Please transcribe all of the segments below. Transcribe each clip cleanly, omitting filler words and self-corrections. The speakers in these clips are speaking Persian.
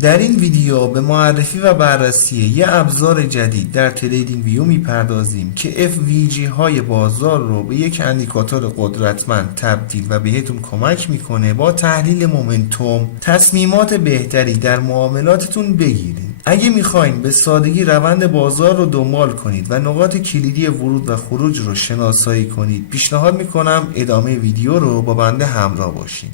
در این ویدیو به معرفی و بررسی یه ابزار جدید در تریدینگ ویو میپردازیم که FVG های بازار رو به یک اندیکاتور قدرتمند تبدیل و بهتون کمک میکنه با تحلیل مومنتوم تصمیمات بهتری در معاملاتتون بگیرید. اگه میخواین به سادگی روند بازار رو دنبال کنید و نقاط کلیدی ورود و خروج رو شناسایی کنید، پیشنهاد میکنم ادامه ویدیو رو با بنده همراه باشین.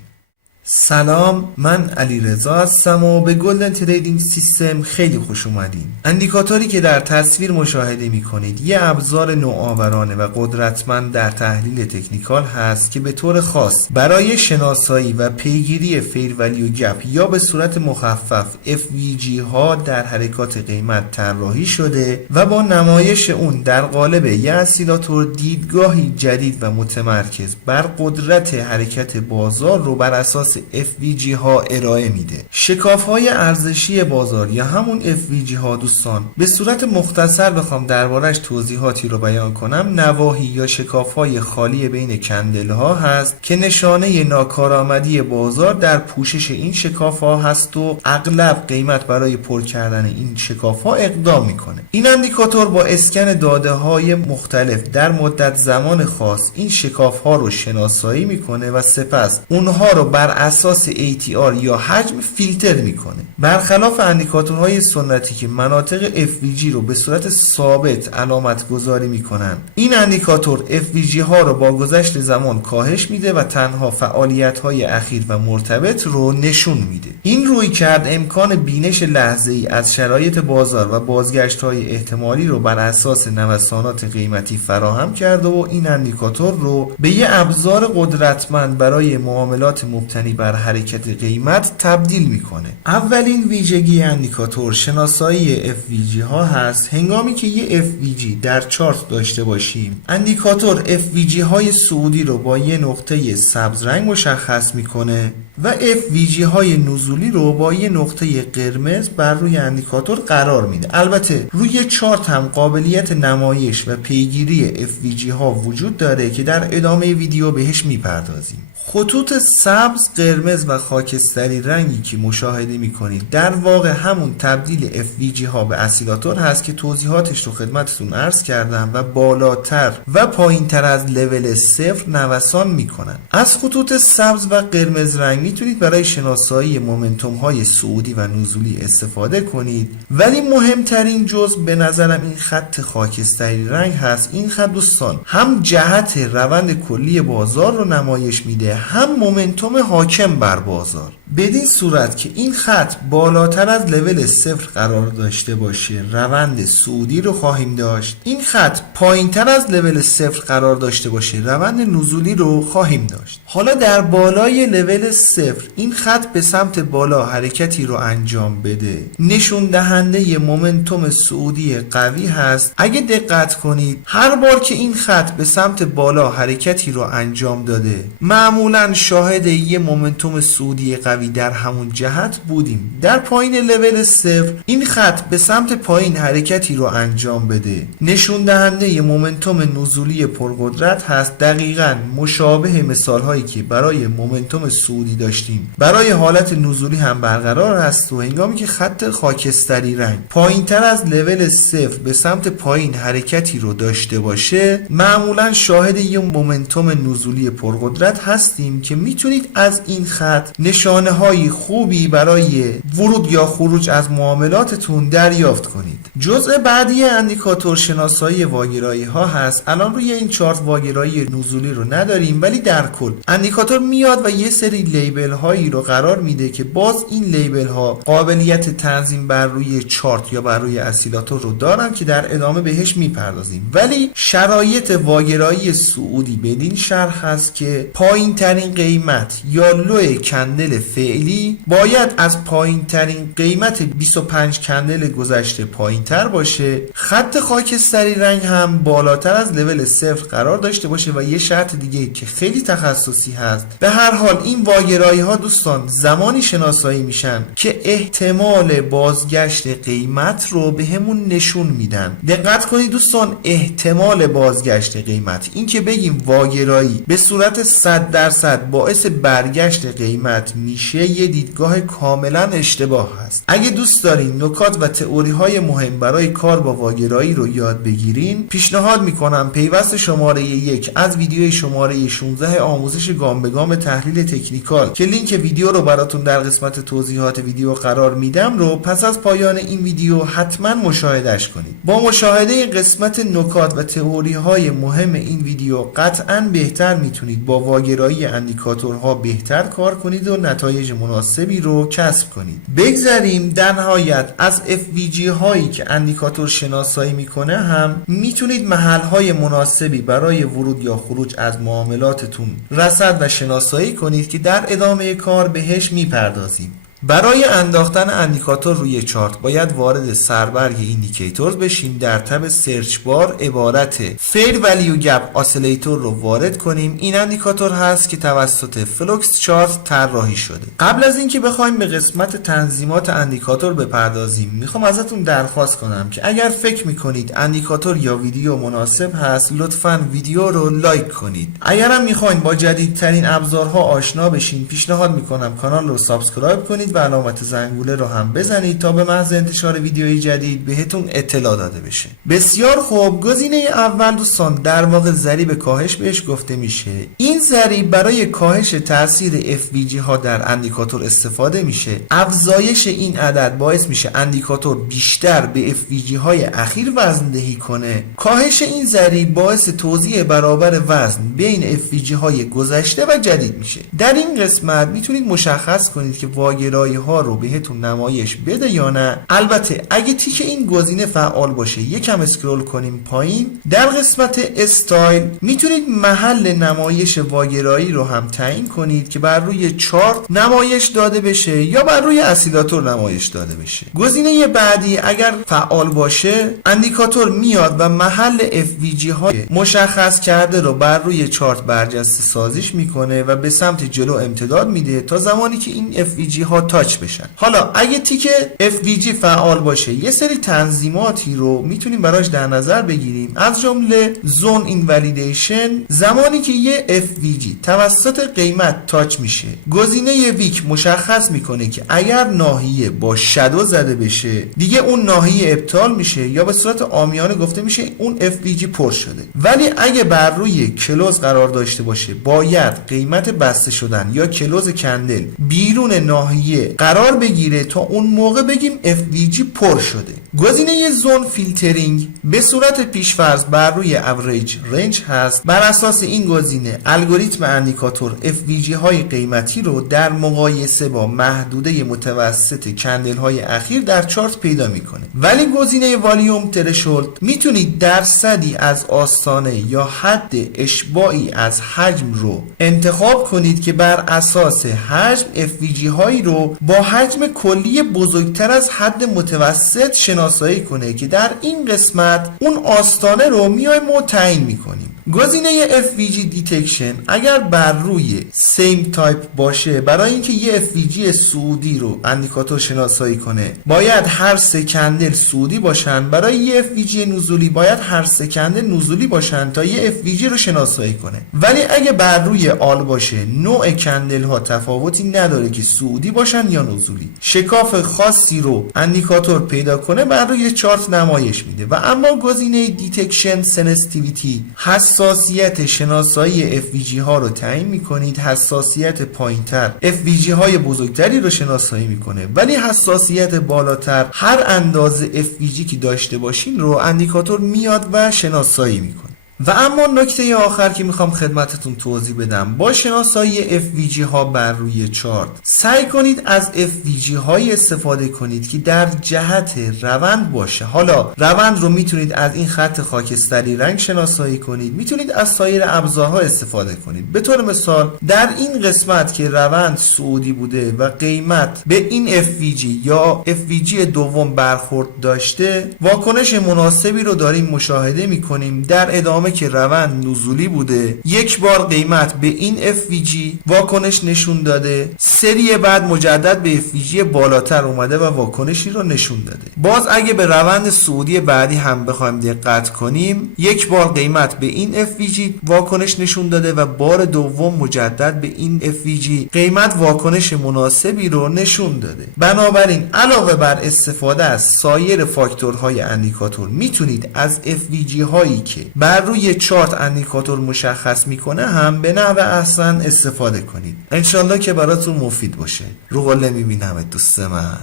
سلام، من علیرضا هستم و به گلدن تریدینگ سیستم خیلی خوش اومدین. اندیکاتوری که در تصویر مشاهده میکنید یه ابزار نوآورانه و قدرتمند در تحلیل تکنیکال هست که به طور خاص برای شناسایی و پیگیری فیر ولیو گپ یا به صورت مخفف FVG ها در حرکات قیمت طراحی شده و با نمایش اون در قالب یه اسیلاتور دیدگاهی جدید و متمرکز بر قدرت حرکت بازار رو بر اساس FVG ها ارائه میده. شکاف های ارزشی بازار یا همون FVG ها دوستان، به صورت مختصر بخوام دربارش توضیحاتی رو بیان کنم، نواحی یا شکاف های خالی بین کندل ها هست که نشانه ناکارآمدی بازار در پوشش این شکاف ها هست و اغلب قیمت برای پر کردن این شکاف ها اقدام میکنه. این اندیکاتور با اسکن داده های مختلف در مدت زمان خاص این شکاف ها رو شناسایی میکنه و سپس اونها رو بر اساس ATR یا حجم فیلتر میکنه. برخلاف اندیکاتورهای سنتی که مناطق FVG رو به صورت ثابت علامت گذاری میکنن، این اندیکاتور FVG ها رو با گذشت زمان کاهش میده و تنها فعالیت های اخیر و مرتبط رو نشون میده. این رویکرد امکان بینش لحظه‌ای از شرایط بازار و بازگشت های احتمالی رو بر اساس نوسانات قیمتی فراهم کرده و این اندیکاتور رو به یه ابزار قدرتمند برای معاملات مبتنی بر حرکت قیمت تبدیل میکنه. اولین ویژگی اندیکاتور شناسایی FVG ها هست. هنگامی که یه FVG در چارت داشته باشیم، اندیکاتور FVG های صعودی رو با یه نقطه سبز رنگ مشخص میکنه و FVG های نزولی رو با یه نقطه قرمز بر روی اندیکاتور قرار میده. البته روی چارت هم قابلیت نمایش و پیگیری FVG ها وجود داره که در ادامه ویدیو بهش میپردازیم. خطوط سبز، قرمز و خاکستری رنگی که مشاهده میکنید در واقع همون تبدیل FVG ها به اسیلاتور هست که توضیحاتش رو خدمتتون عرض کردم و بالاتر و پایین تر از لول 0 نوسان میکنن. از خطوط سبز و قرمز رنگ میتونید برای شناسایی مومنتوم های صعودی و نزولی استفاده کنید، ولی مهمترین جزء به نظرم این خط خاکستری رنگ هست. این خط دوستان هم جهت روند کلی بازار رو نمایش میده، هم مومنتوم حاکم بر بازار. بدین صورت که این خط بالاتر از لول 0 قرار داشته باشه، روند صعودی رو خواهیم داشت. این خط پایین تر از لول 0 قرار داشته باشه، روند نزولی رو خواهیم داشت. حالا در بالای لول 0 این خط به سمت بالا حرکتی رو انجام بده، نشون دهنده مومنتوم صعودی قوی هست. اگه دقت کنید هر بار که این خط به سمت بالا حرکتی رو انجام داده، معمولا شاهد یه مومنتوم صعودی قوی در همون جهت بودیم. در پایین لول 0 این خط به سمت پایین حرکتی رو انجام بده، نشون دهنده یه مومنتوم نزولی پرقدرت هست. دقیقاً مشابه مثال هایی که برای مومنتوم صعودی داشتیم برای حالت نزولی هم برقرار هست و هنگامی که خط خاکستری رنگ پایین تر از لول 0 به سمت پایین حرکتی رو داشته باشه، معمولا شاهد یه مومنتوم نزولی پرقدرت هستیم که میتونید از این خط نشانه های خوبی برای ورود یا خروج از معاملاتتون دریافت کنید. جزء بعدی اندیکاتور شناسایی واگرایی ها هست. الان روی این چارت واگرایی نزولی رو نداریم، ولی در کل اندیکاتور میاد و یه سری لیبل هایی رو قرار میده که باز این لیبل ها قابلیت تنظیم بر روی چارت یا بر روی اسیلاتور رو دارن که در ادامه بهش میپردازیم. ولی شرایط واگرایی صعودی بدین شرح هست که پایین ترین قیمت یا لو کندل فعلی باید از پایین ترین قیمت 25 کندل گذشته پایین تر باشه. خط خاکستری رنگ هم بالاتر از لول 0 قرار داشته باشه و یه شرط دیگه که خیلی تخصصی هست. به هر حال این واگرایی ها دوستان زمانی شناسایی میشن که احتمال بازگشت قیمت رو به همون نشون میدن. دقت کنید دوستان، احتمال بازگشت قیمت، این که بگیم واگرایی به صورت 100% باعث برگشت قیمت میشه میشه یه دیدگاه کاملا اشتباه هست. اگه دوست دارین نکات و تئوری های مهم برای کار با واگرایی رو یاد بگیرین، پیشنهاد میکنم پیوست شماره 1 از ویدیوی شماره 16 آموزش گام به گام تحلیل تکنیکال که لینک ویدیو رو براتون در قسمت توضیحات ویدیو قرار میدم رو پس از پایان این ویدیو حتما مشاهدهش کنید. با مشاهده قسمت نکات و تئوری های مهم این ویدیو قطعاً بهتر میتونید با واگرایی اندیکاتورها بهتر کار کنید و نتایج مناسبی رو کسب کنید. بگذاریم در نهایت از FVG هایی که اندیکاتور شناسایی میکنه هم میتونید محل های مناسبی برای ورود یا خروج از معاملاتتون رصد و شناسایی کنید که در ادامه کار بهش میپردازیم. برای انداختن اندیکاتور روی چارت باید وارد سربرگ ایندیکیتورز بشیم. در تب سرچ بار عبارت فیر ولیو گپ آسیلیتور رو وارد کنیم. این اندیکاتور هست که توسط فلوکس چارت طراحی شده. قبل از اینکه بخوایم به قسمت تنظیمات اندیکاتور بپردازیم، میخوام ازتون درخواست کنم که اگر فکر میکنید اندیکاتور یا ویدیو مناسب هست، لطفاً ویدیو رو لایک کنید. اگرم میخواین با جدیدترین ابزارها آشنا بشین، پیشنهاد میکنم کانال رو سابسکرایب کنید و علامت زنگوله رو هم بزنید تا به محض انتشار ویدیوی جدید بهتون اطلاع داده بشه. بسیار خوب، گزینه اول دوستان در واقع ضریب کاهش بهش گفته میشه. این ضریب برای کاهش تاثیر FVG ها در اندیکاتور استفاده میشه. افزایش این عدد باعث میشه اندیکاتور بیشتر به FVG های اخیر وزن دهی کنه. کاهش این ضریب باعث توزیع برابر وزن بین FVG های گذشته و جدید میشه. در این قسمت میتونید مشخص کنید که واگرایی ها رو بهتون نمایش بده یا نه. البته اگه تیک این گزینه فعال باشه یکم اسکرول کنیم پایین، در قسمت استایل میتونید محل نمایش واگرایی رو هم تعیین کنید که بر روی چارت نمایش داده بشه یا بر روی اسیلاتور نمایش داده بشه. گزینه بعدی اگر فعال باشه، اندیکاتور میاد و محل FVG های مشخص کرده رو بر روی چارت برجسته سازیش میکنه و به سمت جلو امتداد میده تا زمانی که این FVG ها تاچ بشن. حالا اگه تیک FVG فعال باشه، یه سری تنظیماتی رو میتونیم براش در نظر بگیریم، از جمله زون اینولیدیشن. زمانی که یه FVG توسط قیمت تاچ میشه، گزینه ویک مشخص میکنه که اگر ناحیه با شادو زده بشه دیگه اون ناحیه ابطال میشه یا به صورت عامیانه گفته میشه اون FVG پر شده. ولی اگه بر روی کلوز قرار داشته باشه، باید قیمت بسته شدن یا کلوز کندل بیرون ناحیه قرار بگیره تا اون موقع بگیم FVG پر شده. گزینه زون فیلترینگ به صورت پیشفرض بر روی اوریج رنج هست. بر اساس این گزینه الگوریتم اندیکاتور FVG های قیمتی رو در مقایسه با محدوده متوسط کندل های اخیر در چارت پیدا میکنه. ولی گزینه والیوم ترشولد میتونید درصدی از آستانه یا حد اشباعی از حجم رو انتخاب کنید که بر اساس حجم FVG هایی رو با حجم کلی بزرگتر از حد متوسط شناسایی کنه که در این قسمت اون آستانه رو میایم تعیین میکنیم. گزینه FVG دیتکشن اگر بر روی سیم تایپ باشه، برای اینکه یه FVG سعودی رو اندیکاتور شناسایی کنه باید هر سه کندل سعودی باشن، برای یه FVG نزولی باید هر سه کندل نزولی باشن تا یه FVG رو شناسایی کنه. ولی اگه بر روی آل باشه، نوع کندل ها تفاوتی نداره که سعودی باشن یا نزولی. شکاف خاصی رو اندیکاتور پیدا کنه بر روی چارت نمایش میده. و اما گزینه دیتکشن سنسیتیویتی، حساسیت شناسایی FVG ها رو تعیین میکنید. حساسیت پایینتر FVG های بزرگتری رو شناسایی میکنه، ولی حساسیت بالاتر هر اندازه FVG که داشته باشین رو اندیکاتور میاد و شناسایی میکنه. و اما نکته آخر که میخوام خدمتتون توضیح بدم، با شناسایی FVG ها بر روی چارت سعی کنید از FVG های استفاده کنید که در جهت روند باشه. حالا روند رو میتونید از این خط خاکستری رنگ شناسایی کنید، میتونید از سایر ابزارها استفاده کنید. به طور مثال در این قسمت که روند سعودی بوده و قیمت به این FVG یا FVG دوم برخورد داشته، واکنش مناسبی رو داریم مشاهده میکنیم. در ادامه هنگامی که روند نزولی بوده یک بار قیمت به این FVG واکنش نشون داده، سری بعد مجدد به FVG بالاتر اومده و واکنشی رو نشون داده. باز اگه به روند صعودی بعدی هم بخوایم دقت کنیم، یک بار قیمت به این FVG واکنش نشون داده و بار دوم مجدد به این FVG قیمت واکنش مناسبی رو نشون داده. بنابراین علاوه بر استفاده از سایر فاکتورهای اندیکاتور میتونید از FVG هایی که بر روی چارت اندیکاتور مشخص میکنه هم به نحو احسن استفاده کنید. انشالله که براتون مفید باشه. رو قله میبینم دوست من.